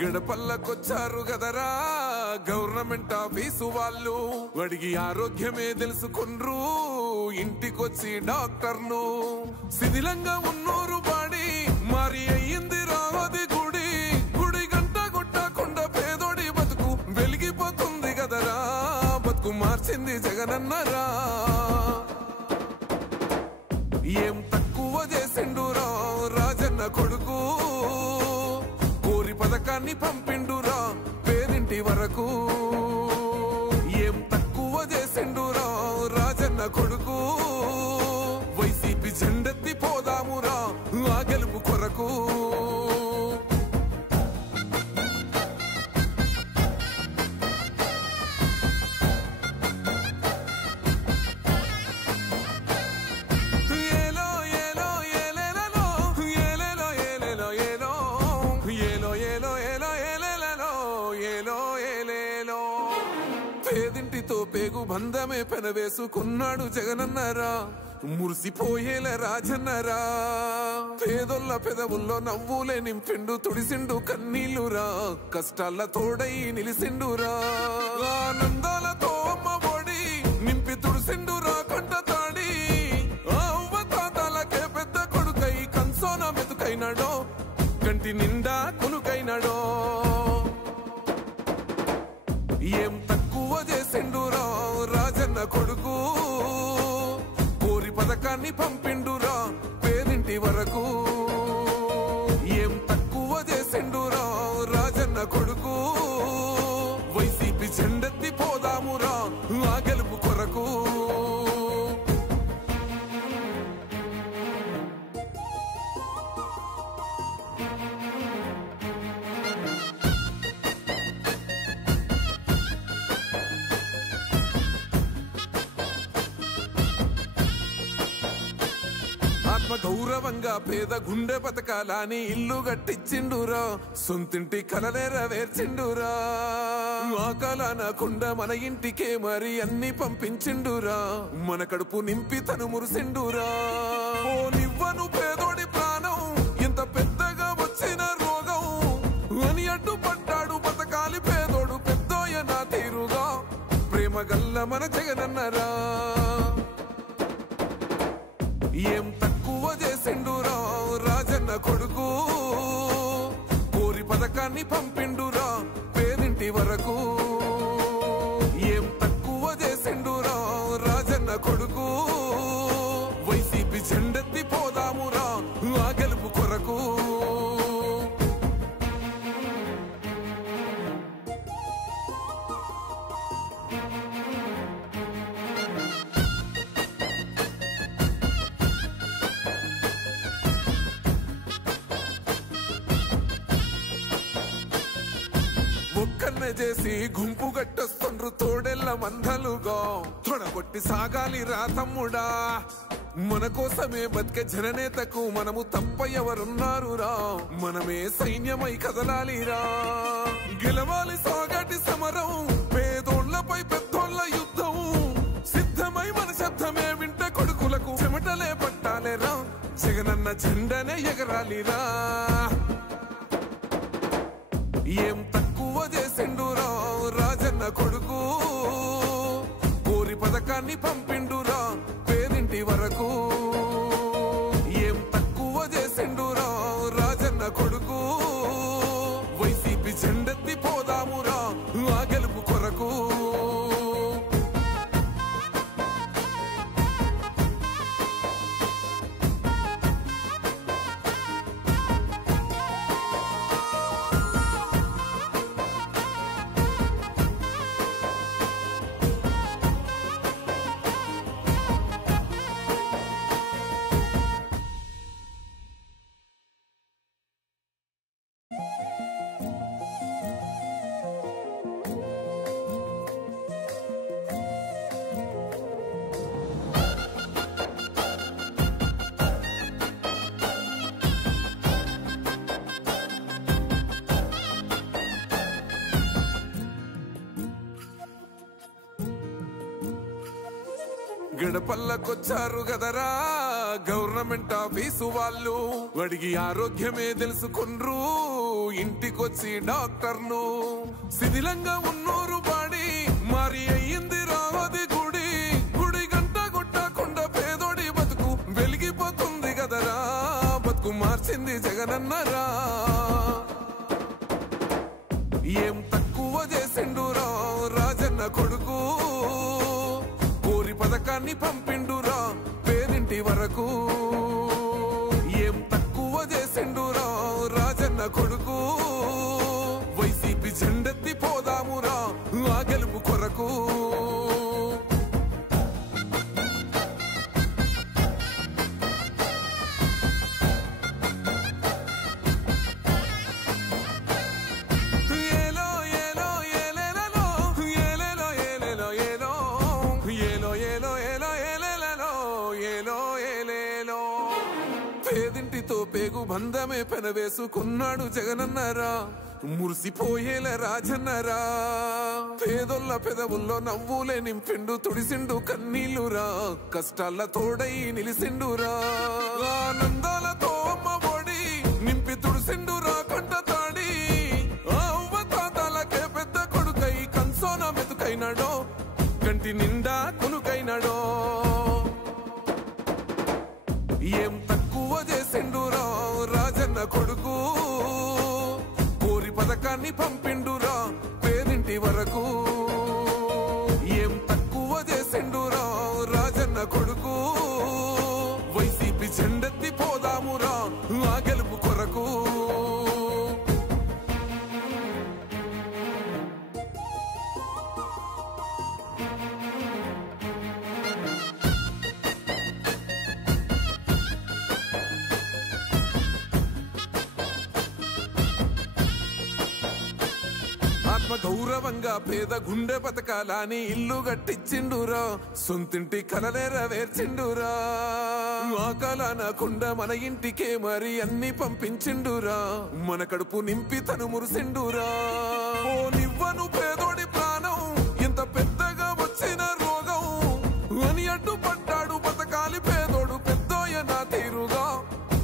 గడపల్లకొచ్చారు గదరా government office వాళ్ళు, అడిగి ఆరోగ్యమే తెలుసుకుండ్రు ఇంటికొచ్చి డాక్టర్లు. శిథిలంగా ఉన్నోరు బాడి మరి అయ్యింది రావది గుడి, గుడి గంట కొట్టకుండా పేదోడి బతుకు వెలిగిపోతుంది గదరా, బతుకు మార్చింది జగనన్నరా. ఏం తక్కువ చేసిండురా రాజన్న కొడుకు, కోరి పథకాన్ని పంపిండురా పేదింటి వరకు. ఏం తక్కువ చేసిండురా రాజన్న కొడుకు, వైసీపీ జెండెత్తి పోదామురా ఆ గెలుపు కొరకు. పేదింటితో పేగు బంధమే పెనవేసుకున్నాడు జగనన్నరా, మురిసిపోయేల రాజన్నరా. పేదొల్ల పెదవుల్లో నవ్వులే నింపిండు తుడిసిండు కన్నీళ్లురా, కష్టాల తోడై నిలిసిండురా. ఆనందాలతో అమ్మ ఒడి నింపి తుడిసిండురా కంట తాడి, అవ్వ తాతలకే పెద్ద కొడుకై కంసోన మెతుకైనాడో, కంటి నిండా కొనుకైనాడో. ఏం తక్కువ చేసిండురా రాజన్న కొడుకు, కోరి పథకాన్ని పంపిండురా పేదింటి వరకు. ఏం తక్కువ చేసిండురా రాజన్న కొడుకు, వైసీపీ జెండెత్తి పోదామురా ఆ గెలుపు కొరకు. ఆత్మ గౌరవంగా పేద గుండె బతకాలని ఇల్లు గట్టించిండురా, సొంతింటి కలనేరవేర్చిండురా. ఆ కలనకుండా మన ఇంటికే మరి అన్ని పంపించిండురా, మన కడుపు నింపి తను మురిసిండురా. ఓ నివ్వను పేదోడి ప్రాణం ఎంత పెద్దగా వచ్చిన రోగం అని అడ్డుపడ్డాడు బతకాలి పేదోడు పెద్దోయ నా తీరుగా, ప్రేమ గల్ల మన జగనన్నరా. ఏం తక్కువ చేసిండురా రాజన్న కొడుకు, కోరి పథకాన్ని పంపిండురా పేదింటి వరకు. ఏం తక్కువ చేసిండురా రాజన్న కొడుకు, వైసీపీ జెండెత్తి పోదామురా ఆ గెలుపు కొరకు. ఒక్కన్నే చేసి గుంపు గట్టొస్తుండ్రు తోడెల్ల మందలుగా, తొడగొట్టి సాగాలి రా తమ్ముడా. మన కోసమే బతికే జననేతకు మనము తప్ప ఎవరున్నారు రా, మనమే సైన్యమై కదలాలిరా. గెలవాలి సాగటి సమరం పేదోళ్లపై పెద్దోళ్ల యుద్ధం, సిద్ధమై మన శబ్దమే వింట కొడుకులకు చెమటలే పట్టాలేరా, జగనన్న జెండనే ఎగరాలిరా. ఏం తక్కువ చేసిండురా రాజన్న కొడుకు, కోరి పథకాన్ని పంపిండురా పేదింటి వరకు. ఏం తక్కువ చేసిండురా రాజన్న కొడుకు, వైసీపీ జెండెత్తి పోదామురా ఆ గెలుపు కొరకు. గడపల్లకొచ్చారు గదరా గవర్నమెంట్ ఆఫీసు వాళ్ళు అడిగి ఆరోగ్యమే తెలుసుకుండ్రు ఇంటికొచ్చి డాక్టర్లు శిథిలంగా ఉన్నోరు బాడి మరి అయ్యింది రావది గుడి గుడి గంట కొట్టకుండా పేదోడి బతుకు వెలిగిపోతుంది కదరా బతుకు మార్చింది జగనన్నరా ఏం తక్కువ చేసిండురా రాజన్న కొడుకు కోరి పథకాన్ని పంపిండురా పేదింటి వరకు ఏం తక్కువ చేసిండురా రాజన్న కొడుకు వైసీపీ జెండెత్తి పోదామురా ఆ గెలుపు కొరకు పేదింటితో పేగు బంధమే పెనవేసుకున్నాడు జగనన్నరా మురిసిపోయేల రాజన్నరా పేదొల్ల పెదవుల్లో నవ్వులే నింపిండు తుడిసిండు కన్నీళ్లురా కష్టాల తోడై నిలిసిండురా ఆనందాలతో అమ్మ ఒడి నింపి తుడిసిండురా కంట తాడి అవ్వ తాతాలకే పెద్ద కొడుకై కంసోన మెతుకైనాడో కంటి నిండా కునుకైనాడో ఏం తక్కువ చేసిండురా రాజన్న కొడుకు కోరి పథకాన్ని పంపిండురా పేదింటి వరకు ఏం తక్కువ చేసిండురా రాజన్న కొడుకు వైసీపీ జెండెత్తి పోదామురా ఆ గెలుపు కొరకు ఆత్మ గౌరవంగా పేద గుండె బతకాలని ఇల్లు గట్టించిండురా సొంతింటి కలనేరవేర్చిండురా ఆ కలనకుండా మన ఇంటికే మరి అన్ని పంపించిండురా మన కడుపు నింపి తను మురిసిండురా ఓ నివ్వను పేదోడి ప్రాణం ఎంత పెద్దగా వచ్చిన రోగం అని అడ్డుపడ్డాడు బతకాలి పేదోడు పెద్దోయ నా తీరుగా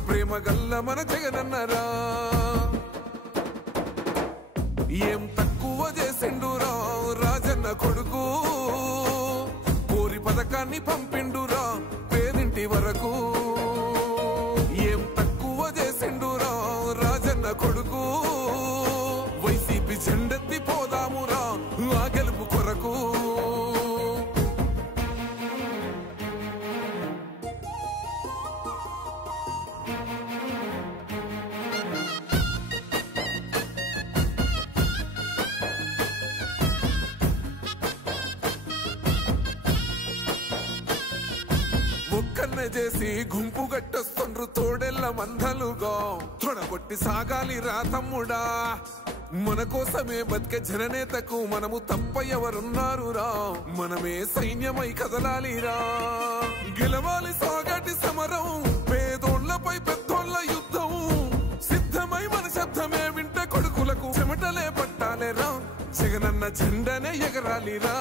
ప్రేమ గల్ల మన జగనన్నరా ఏం తక్కువ చేసిండురా రాజన్న కొడుకు కోరి పథకాన్ని పంపిండురా పేదింటి వరకు ఏం తక్కువ చేసిండురా రాజన్న కొడుకు వైసీపీ జెండెత్తి పోదామురా ఆ గెలుపు కొరకు ఒక్కన్నే చేసి గుంపు గట్టొస్తుండ్రు తోడెల్ల మందలుగా తొడగొట్టి సాగాలి రా తమ్ముడా మన కోసమే బతికే జననేతకు మనము తప్ప ఎవరున్నారు రా మనమే సైన్యమై కదలాలిరా గెలవాలి సాగటి సమరం పేదోళ్లపై పెద్దోళ్ల యుద్ధం సిద్ధమై మన శబ్దమే వింట కొడుకులకు చెమటలే పట్టాలేరా జగనన్న జెండనే ఎగరాలిరా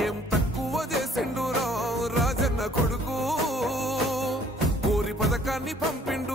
ఏం తక్కువ చేసిండురా రాజన్న కొడుకు కోరి పథకాన్ని పంపిండు